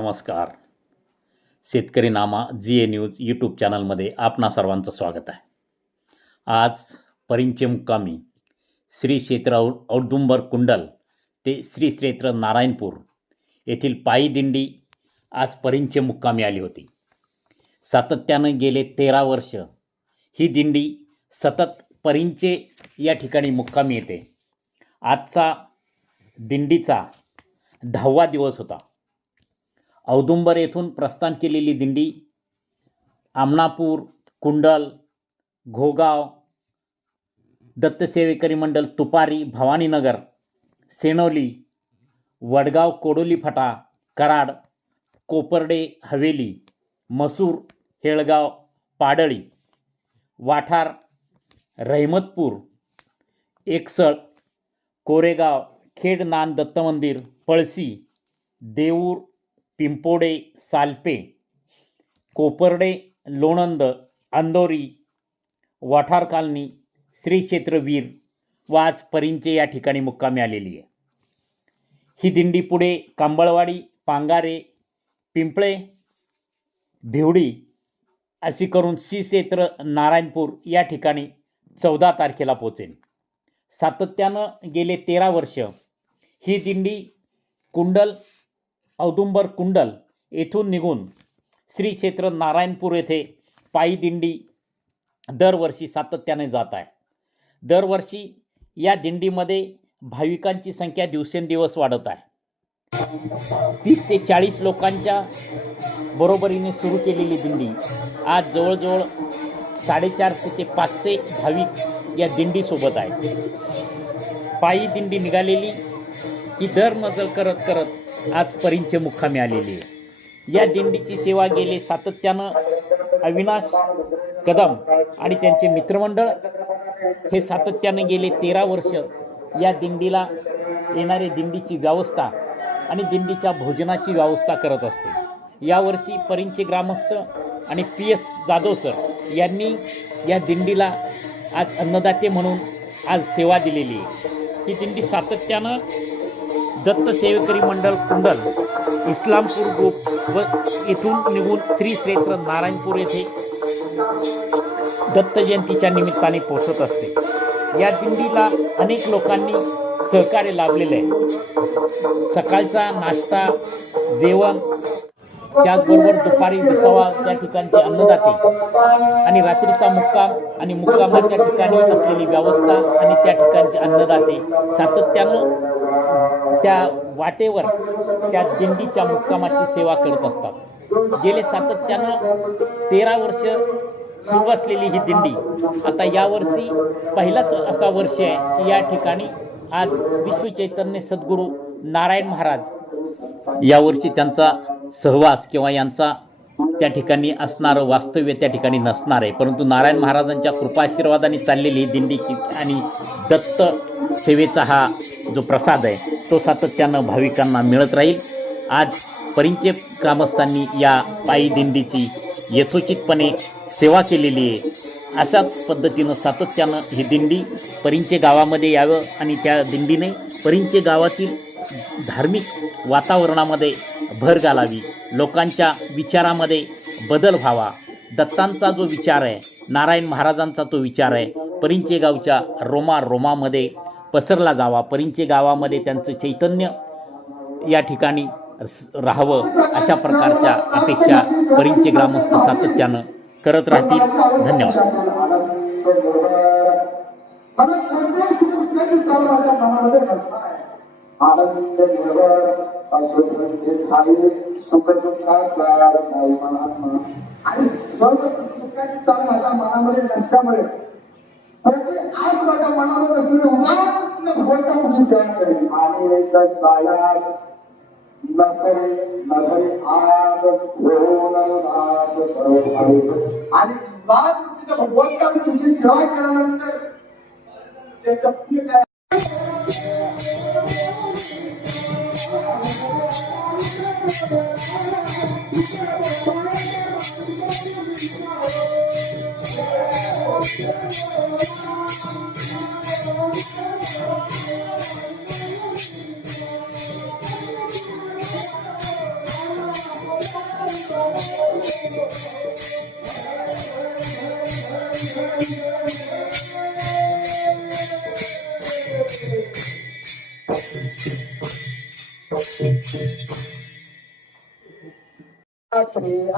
नमस्कार. शेतकरी नामा जी A news YouTube चॅनलमध्ये आपणा सर्वांचं स्वागत आहे. आज परिंचे मुक्कामी श्री क्षेत्र औ औदुंबर कुंडल ते श्री क्षेत्र नारायणपूर येथील पायी दिंडी आज परिंचे मुक्कामी आली होती. सातत्यानं गेले तेरा वर्ष ही दिंडी सतत परिंचे या ठिकाणी मुक्कामी येते. आजचा दिंडीचा दहावा दिवस होता. औदुंबर येथून प्रस्थान केलेली दिंडी आमणापूर कुंडल घोगाव दत्तसेवेकरी मंडळ तुपारी भवानीनगर सेनोली वडगाव कोडोली फटा कराड कोपर्डे हवेली मसूर हेळगाव पाडळी वाठार रहिमतपूर एकसळ कोरेगाव खेड नान दत्त मंदिर पळसी देऊर पिंपोडे सालपे कोपर्डे लोणंद अंदोरी वाठार कालनी श्री क्षेत्र वीर व आज परिंचे या ठिकाणी मुक्कामी आलेली आहे. ही दिंडी पुढे कांबळवाडी पांगारे पिंपळे भिवडी अशी करून श्री क्षेत्र नारायणपूर या ठिकाणी चौदा तारखेला पोचेल सातत्यानं गेले तेरा वर्ष ही दिंडी कुंडल औदुंबर कुंडल येथून निघून श्री क्षेत्र नारायणपूर येथे पायी दिंडी दरवर्षी सातत्याने जात आहे. दरवर्षी या दिंडीमध्ये भाविकांची संख्या दिवसेंदिवस वाढत आहे. तीस ते चाळीस लोकांच्या बरोबरीने सुरू केलेली दिंडी आज जवळजवळ साडेचारशे ते पाचशे भाविक या दिंडीसोबत आहे पायी दिंडी निघालेली ही दर करत करत आज परिंचे मुक्कामी आलेली आहे. या दिंडीची सेवा गेली सातत्यानं अविनाश कदम आणि त्यांचे मित्रमंडळ हे सातत्यानं गेले तेरा वर्ष या दिंडीला येणारे दिंडीची व्यवस्था आणि दिंडीच्या भोजनाची व्यवस्था करत असते. यावर्षी परिंचे ग्रामस्थ आणि पी एस जाधव सर यांनी या दिंडीला आज अन्नदाते म्हणून आज सेवा दिलेली आहे. ही दिंडी सातत्यानं दत्त सेवेकरी मंडळ कुंडल इस्लामपूर ग्रुप व येथून निघून श्री क्षेत्र नारायणपूर येथे दत्त जयंतीच्या निमित्ताने पोचत असते. या दिंडीला अनेक लोकांनी सहकार्य लाभलेलं आहे. सकाळचा नाश्ता जेवण त्याचबरोबर दुपारी विसावा त्या ठिकाणचे अन्नदाते आणि रात्रीचा मुक्काम आणि मुक्कामाच्या ठिकाणी असलेली व्यवस्था आणि त्या ठिकाणचे अन्नदाते सातत्यानं त्या वाटेवर त्या दिंडीच्या मुक्कामाची सेवा करत असतात. गेले सातत्यानं तेरा वर्ष सुरू असलेली ही दिंडी आता यावर्षी पहिलाच असा वर्ष आहे की या ठिकाणी आज विश्वचैतन्य सद्गुरू नारायण महाराज यावर्षी त्यांचा सहवास किंवा यांचा त्या ठिकाणी असणारं वास्तव्य त्या ठिकाणी नसणार आहे. परंतु नारायण महाराजांच्या कृपाशीर्वादाने चाललेली ही दिंडी की आणि दत्त सेवेचा हा जो प्रसाद आहे तो सातत्यानं भाविकांना मिळत राहील. आज परिंचे ग्रामस्थांनी या पायी दिंडीची यथोचितपणे सेवा केलेली आहे. अशाच पद्धतीनं सातत्यानं ही दिंडी परिंचे गावामध्ये यावं आणि त्या दिंडीने परिंचे गावातील धार्मिक वातावरणामध्ये भर घालावी. लोकांच्या विचारामध्ये बदल व्हावा. दत्तांचा जो विचार आहे नारायण महाराजांचा तो विचार आहे परिंचे गावच्या रोमा रोमामध्ये पसरला जावा. परिंचे गावामध्ये त्यांचं चैतन्य या ठिकाणी राहावं अशा प्रकारच्या अपेक्षा परिंचे ग्रामस्थ सातत्यानं करत राहतील. धन्यवाद. आनंद आणि सर्व सुखाची चाल माझ्या मनामध्ये नसल्यामुळे परंतु आज माझ्या मनावर असलेले उदाहरण भगवंता तुझी ध्यान करेल. आणि कसायास न नकरे न आज होऊन आज करो आणि लाज भगवंता तुझी सेवा केल्यानंतर त्याचं काय श्री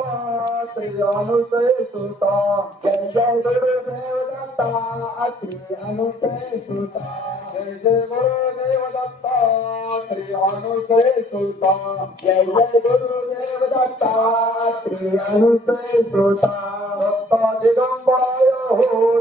दत्ता श्री अनुजय सुता जय जय गुरुदेव दत्ता श्री अनुजय सुता जय जय गुरुदेव दत्ता श्री अनुजय सुता जय जय गुरुदेव दत्ता श्री अनुजय सुता दत्ता दिगंबराय हो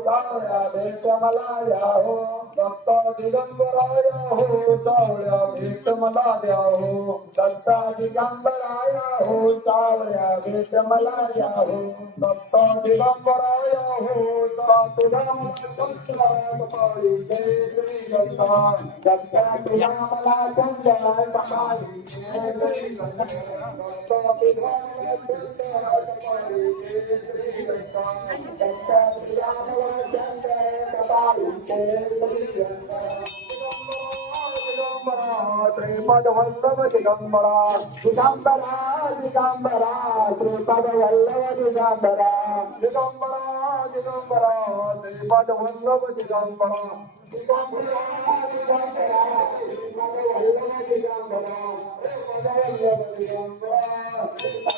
सावळ्या भेट मला द्या हो दत्ता दिगंबराया हो सावळ्या भेट मला द्या हो. हो मला दत्ता दिगंबराया हो सावळ्या भेट मला द्या हो. दत्ता दिगंबराया हो दत्ता मला श्री दत्ता तुला दत्ता मला త్రిపదవల్లవ Digambara Digambara Digambara త్రిపదవల్లవ Digambara Digambara Digambara త్రిపదవల్లవ Digambara Digambara Digambara త్రిపదవల్లవ Digambara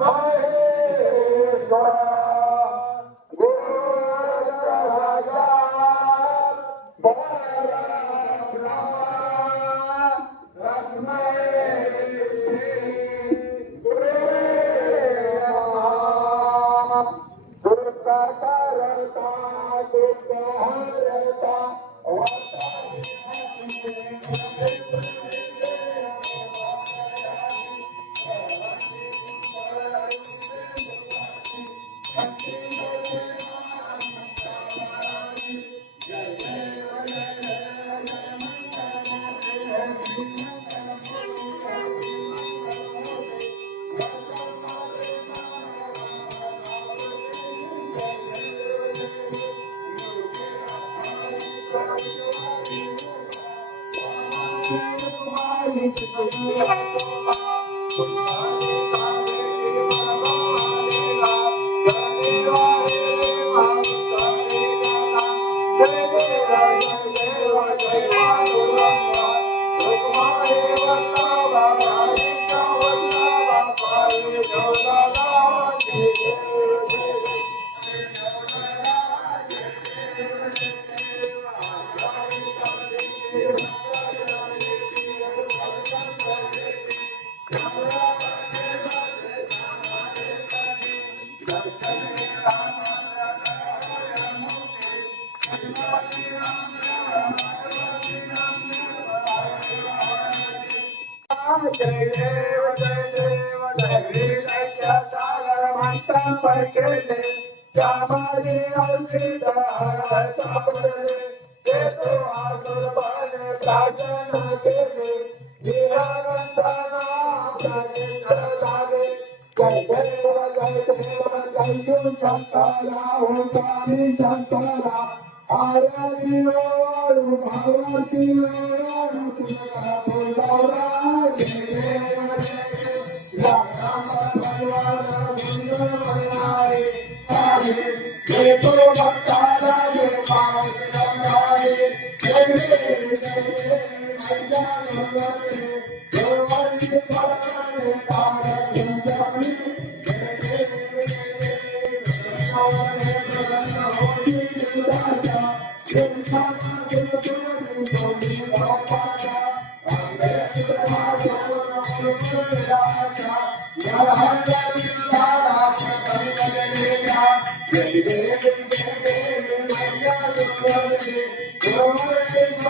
My head is gone. सागर मंत्र परकेले श्यामाजी औषध सापडले. ते तो आसुर बने केले. वीरानंदना जय देव जय देव जय शिव शंकरा शंकरा आरती वाळू वाळू तुला जय देव सारे जे तो Eu não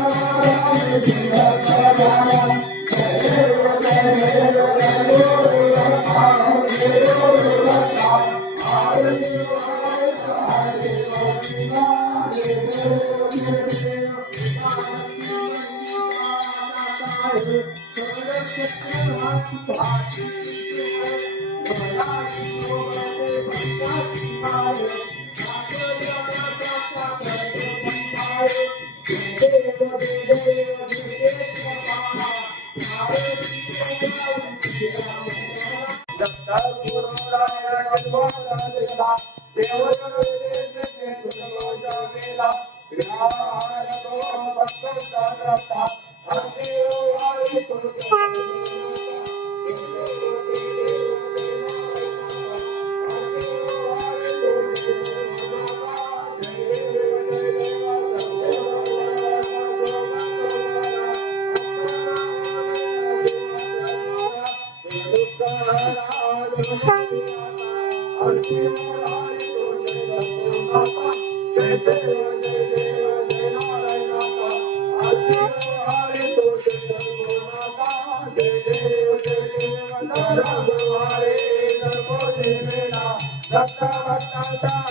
Thank you. There was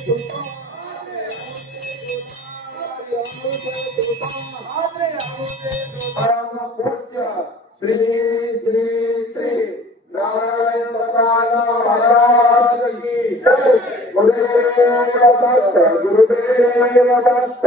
Shri Gurudev Datta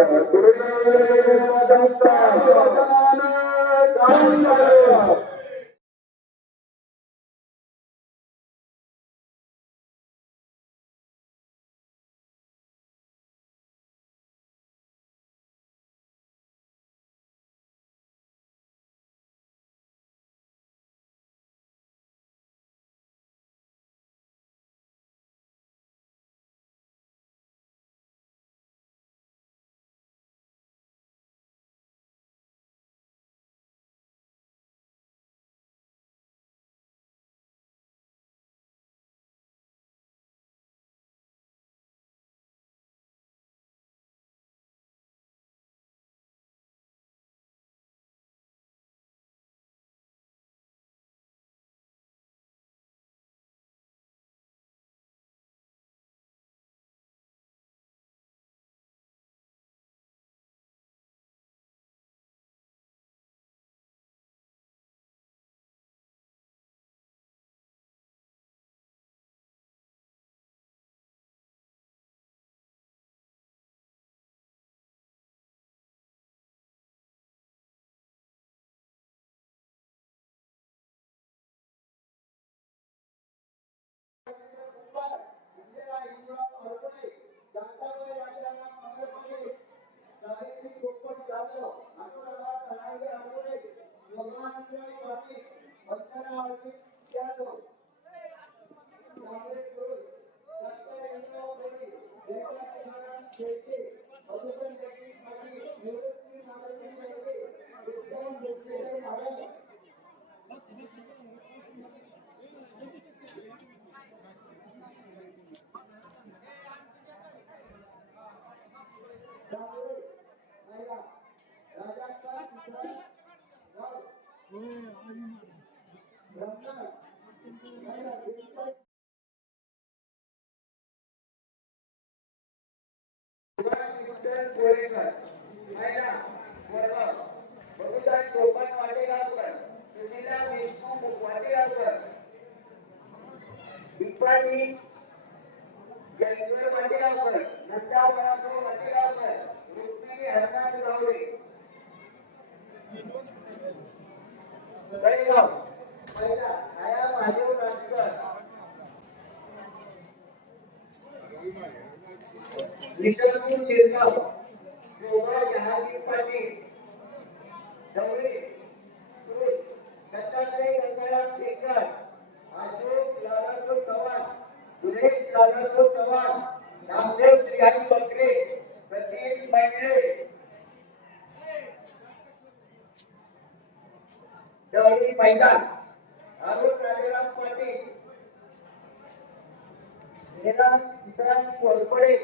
Gurudev Datta Gurudev Datta Pade Jatabai Rajaram Mangalpade Savitri Jadhav Anuradha Patil Vandana Arpit Yadav Congress doctor Rekha Shelke Madhukar Jagdish Patil Nivrutti Shelke Vikram Maharaj Thank you. Dilip Vishnu Shirgaon Shobha Jahagir Patil Dawale Dattatray Gangaram Ashok Chavan Suresh Chavan Namdev Shrihari Bakare Satish Maitre मैदान अरुण राजाराम पाटील कोरपडे